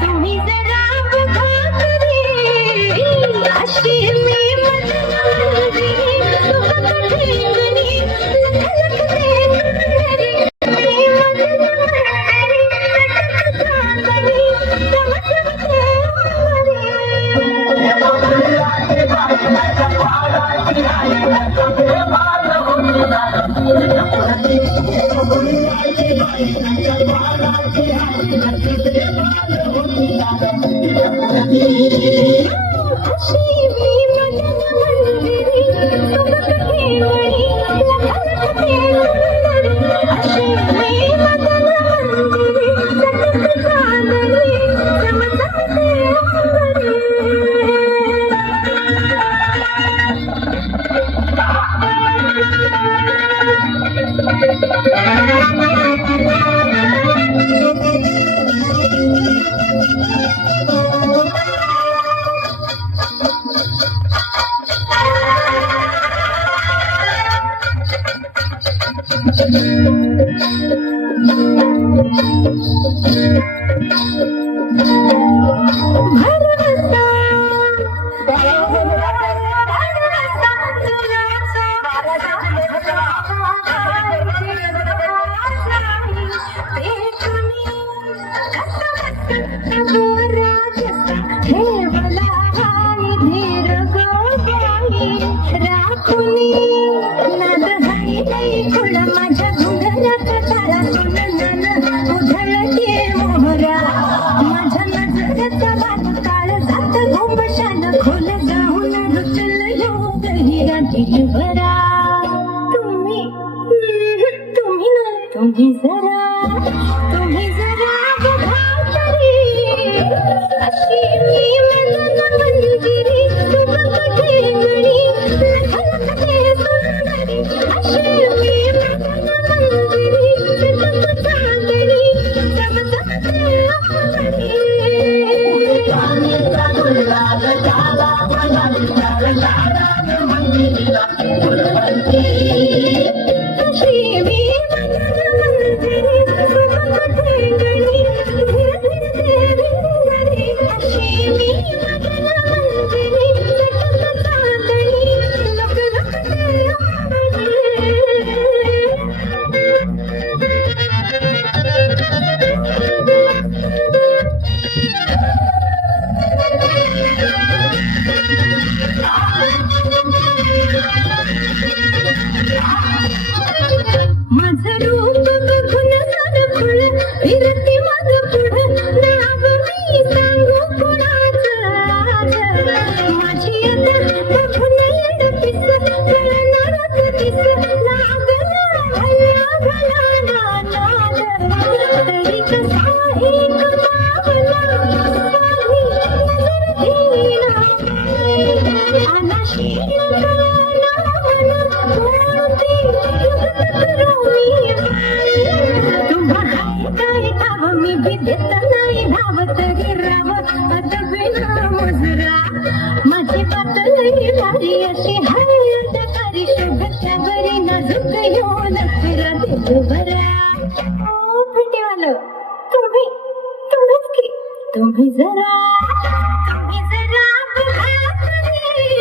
तुम्ही जरा बघा तरी अशी मी तुम्ही जरा बघा तरी अशी मी मदन मंदिरी सुबकते गणी लखलखते सुंदरी अशी मी मदन मंदिरी चटक चांदणी चमचमते अंबरी गाण्याचा गुलाब झाला मला लाला मंदिरीला फुलवंती अशी मी माझी पातळी भारी अशी हळदकारी शोभत्या बरी नाजूक घेऊन फिरा देतो बरा ओ भेटेवालं तुम्हीच की तुम्ही जरा बघा तरी